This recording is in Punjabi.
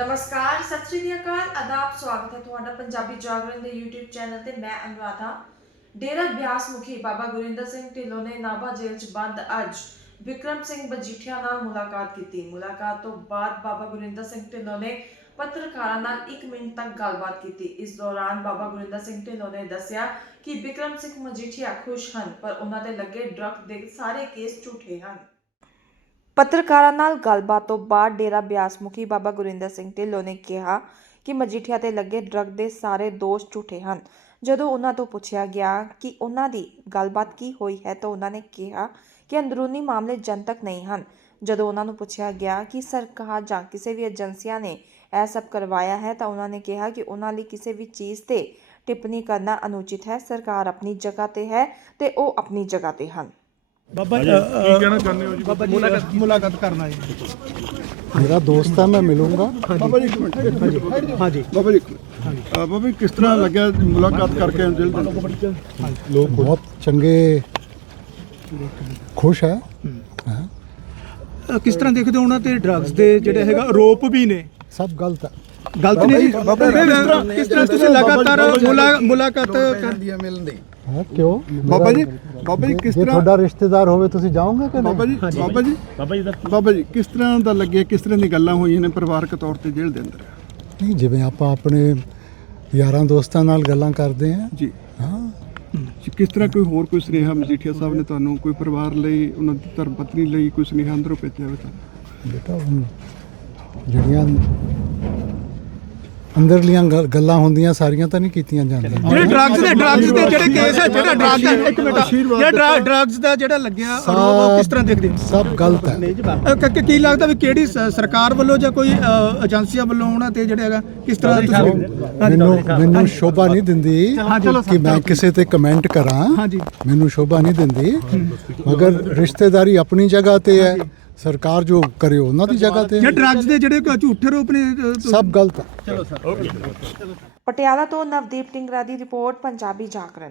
ਨਮਸਕਾਰ, ਸਤਿ ਸ਼੍ਰੀ ਅਕਾਲ, ਆਦਾਬ, ਸਵਾਗਤ ਹੈ ਤੁਹਾਡਾ ਪੰਜਾਬੀ ਜਾਗਰਣ ਦੇ YouTube ਚੈਨਲ ਤੇ ਮੈਂ ਅਨੁਰਾਧਾ। ਡੇਰਾ ਬਿਆਸ ਮੁਖੀ ਬਾਬਾ ਗੁਰਿੰਦਰ ਸਿੰਘ ਢਿੱਲੋਂ ਨੇ ਨਾਭਾ ਜੇਲ੍ਹ 'ਚ ਬੰਦ ਅੱਜ ਵਿਕਰਮ ਸਿੰਘ ਮਜੀਠੀਆ ਨਾਲ ਮੁਲਾਕਾਤ ਕੀਤੀ। ਮੁਲਾਕਾਤ ਤੋਂ ਬਾਅਦ ਬਾਬਾ ਗੁਰਿੰਦਰ ਸਿੰਘ ਢਿੱਲੋਂ ਨੇ ਪੱਤਰਕਾਰਾਂ ਨਾਲ 1 ਮਿੰਟ ਤੱਕ ਗੱਲਬਾਤ ਕੀਤੀ। ਇਸ ਦੌਰਾਨ ਬਾਬਾ ਗੁਰਿੰਦਰ ਸਿੰਘ ਢਿੱਲੋਂ ਨੇ ਦੱਸਿਆ ਕਿ ਵਿਕਰਮ ਸਿੰਘ ਮਜੀਠੀਆ ਖੁਸ਼ ਹਨ, ਪਰ ਉਹਨਾਂ ਦੇ ਲੱਗੇ ਡਰੱਗ ਦੇ ਸਾਰੇ ਕੇਸ ਝੂਠੇ ਹਨ। ਪੱਤਰਕਾਰਾਂ ਨਾਲ ਗੱਲਬਾਤ ਤੋਂ ਬਾਅਦ ਡੇਰਾ ਬਿਆਸ ਮੁਖੀ ਬਾਬਾ ਗੁਰਿੰਦਰ ਸਿੰਘ ਢਿੱਲੋਂ ਨੇ ਕਿਹਾ ਕਿ ਮਜੀਠੀਆ ਤੇ ਲੱਗੇ ਡਰੱਗ ਦੇ ਸਾਰੇ ਦੋਸ਼ ਝੂਠੇ ਹਨ। ਜਦੋਂ ਉਹਨਾਂ ਤੋਂ ਪੁੱਛਿਆ ਗਿਆ ਕਿ ਉਹਨਾਂ ਦੀ ਗੱਲਬਾਤ ਕੀ ਹੋਈ ਹੈ ਤਾਂ ਉਹਨਾਂ ਨੇ ਕਿਹਾ ਕਿ ਅੰਦਰੂਨੀ ਮਾਮਲੇ ਜਨਤਕ ਨਹੀਂ ਹਨ। ਜਦੋਂ ਉਹਨਾਂ ਨੂੰ ਪੁੱਛਿਆ ਗਿਆ ਕਿ ਸਰਕਾਰ ਜਾਂ ਕਿਸੇ ਵੀ ਏਜੰਸੀਆਂ ਨੇ ਇਹ ਸਭ ਕਰਵਾਇਆ ਹੈ ਤਾਂ ਉਹਨਾਂ ਨੇ ਕਿਹਾ ਕਿ ਉਹਨਾਂ ਲਈ ਕਿਸੇ ਵੀ ਚੀਜ਼ ਤੇ ਟਿੱਪਣੀ ਕਰਨਾ ਅਨੁਚਿਤ ਹੈ। ਸਰਕਾਰ ਆਪਣੀ ਜਗ੍ਹਾ ਤੇ ਹੈ ਤੇ ਉਹ ਆਪਣੀ ਜਗ੍ਹਾ ਤੇ ਹਨ। ਬਾਬਾ ਜੀ ਕੀ ਕਹਿਣਾ ਚਾਹੁੰਦੇ ਹੋ ਜੀ? ਬਾਬਾ ਜੀ ਮੁਲਾਕਾਤ ਕਰਨਾ ਹੈ। ਮੇਰਾ ਦੋਸਤ ਹੈ ਮੈਂ ਮਿਲੂੰਗਾ। ਬਾਬਾ ਜੀ ਇੱਕ ਮਿੰਟ ਹਾਂਜੀ। ਹਾਂਜੀ। ਬਾਬਾ ਜੀ ਇੱਕ ਮਿੰਟ। ਬਾਬਾ ਜੀ ਕਿਸ ਤਰ੍ਹਾਂ ਲੱਗਿਆ ਮੁਲਾਕਾਤ ਕਰਕੇ ਦਿਲ ਦਾ ਲੋਕ ਬਹੁਤ ਚੰਗੇ ਖੁਸ਼ ਹੈ। ਅ, ਕਿਸ ਤਰ੍ਹਾਂ ਦੇਖਦੇ ਹੋ ਉਹਨਾਂ ਤੇ ਡਰੱਗਸ ਦੇ ਜਿਹੜੇ ਹੈਗਾ ਆਰੋਪ ਵੀ ਨੇ? ਸਭ ਗਲਤ ਹੈ। ਗਲਤ ਨਹੀਂ ਜੀ ਬਾਬਾ ਕਿਸ ਤਰ੍ਹਾਂ ਤੁਸੀਂ ਲਗਾਤਾਰ ਮੁਲਾਕਾਤ ਕਰਦੀ ਹੈ ਮਿਲਣ ਹਾਂ ਕਿਉਂ ਬਾਬਾ ਜੀ ਬਾਬਾ ਜੀ ਕਿਸ ਤਰ੍ਹਾਂ ਤੁਹਾਡਾ ਰਿਸ਼ਤੇਦਾਰ ਹੋਵੇ ਤੁਸੀਂ ਜਾਓਗੇ ਕਿ ਨਹੀਂ ਬਾਬਾ ਜੀ ਬਾਬਾ ਜੀ ਬਾਬਾ ਜੀ ਦਾ ਬਾਬਾ ਜੀ ਕਿਸ ਤਰ੍ਹਾਂ ਦਾ ਲੱਗਿਆ ਕਿਸ ਤਰ੍ਹਾਂ ਦੀ ਗੱਲਾਂ ਹੋਈਆਂ ਨੇ ਪਰਿਵਾਰਕ ਤੌਰ ਤੇ ਜੇਲ੍ਹ ਦੇ ਅੰਦਰ ਨਹੀਂ ਜਿਵੇਂ ਆਪਾਂ ਆਪਣੇ ਯਾਰਾਂ ਦੋਸਤਾਂ ਨਾਲ ਗੱਲਾਂ ਕਰਦੇ ਆ ਜੀ ਹਾਂ ਕਿਸ ਤਰ੍ਹਾਂ ਕੋਈ ਹੋਰ ਕੋਈ ਸੁਨੇਹਾ ਮਜੀਠੀਆ ਸਾਹਿਬ ਨੇ ਤੁਹਾਨੂੰ ਕੋਈ ਪਰਿਵਾਰ ਲਈ ਉਹਨਾਂ ਦੀ ਧਰਮ ਪਤਨੀ ਲਈ ਕੋਈ ਸੁਨੇਹਾ ਅੰਦਰੋਂ ਭੇਜਿਆ ਹੋਵੇ ਤਾਂ ਬੇਟਾ ਜਿਹੜੀਆਂ ਅੰਦਰਲੀਆਂ ਗੱਲ- ਗੱਲਾਂ ਹੁੰਦੀਆਂ ਸਾਰੀਆਂ ਤਾਂ ਨਹੀਂ ਕੀਤੀਆਂ ਜਾਂਦੀਆਂ। ਜਿਹੜੇ ਡਰੱਗਸ ਦੇ ਡਰੱਗਸ ਦੇ ਜਿਹੜੇ ਕੇਸ ਹੈ ਜਿਹੜਾ ਡਰੱਗ ਦਾ ਇੱਕ ਮਿੰਟ ਜਿਹੜਾ ਡਰੱਗਸ ਦਾ ਜਿਹੜਾ ਲੱਗਿਆ ਆਰੋਪ ਉਹ ਕਿਸ ਤਰ੍ਹਾਂ ਦੇਖਦੇ ਹੋ? ਸਭ ਗਲਤ ਹੈ। ਅ, ਕ- ਕ- ਕੀ ਲੱਗਦਾ ਵੀ ਕਿਹੜੀ ਸ- ਸਰਕਾਰ ਵੱਲੋਂ ਜਾਂ ਕੋਈ ਅ, ਏਜੰਸੀਆਂ ਵੱਲੋਂ ਉਹਨਾਂ ਤੇ ਜਿਹੜਾ ਹੈਗਾ ਕਿਸ ਤਰ੍ਹਾਂ ਦਾ ਤੁਸੀਂ ਮੈਨੂੰ ਮੈਨੂੰ ਸ਼ੋਭਾ ਨਹੀਂ ਦਿੰਦੀ ਕਿ ਮੈਂ ਕਿਸੇ ਤੇ ਕਮੈਂਟ ਕਰਾਂ। ਹਾਂਜੀ। ਮੈਨੂੰ ਸ਼ੋਭਾ ਨਹੀਂ ਦਿੰਦੀ। ਮਗਰ ਰਿਸ਼ਤੇਦਾਰੀ ਆਪਣੀ ਜਗ੍ਹਾ ਤੇ ਹੈ ਸਰਕਾਰ ਜੋ ਕਰੇ ਉਹਨਾਂ ਦੀ ਜਗ੍ਹਾ ਤੇ। ਜੇ। ਡਰੱਗਸ ਦੇ ਜਿਹੜੇ ਝੂਠੇ ਆਰੋਪ ਨੇ ਸਭ ਗਲਤ ਹੈ ਪਟਿਆਲਾ ਤੋਂ ਨਵਦੀਪ ਟਿੰਗਰਾ ਦੀ ਰਿਪੋਰਟ ਪੰਜਾਬੀ ਜਾਗਰਣ।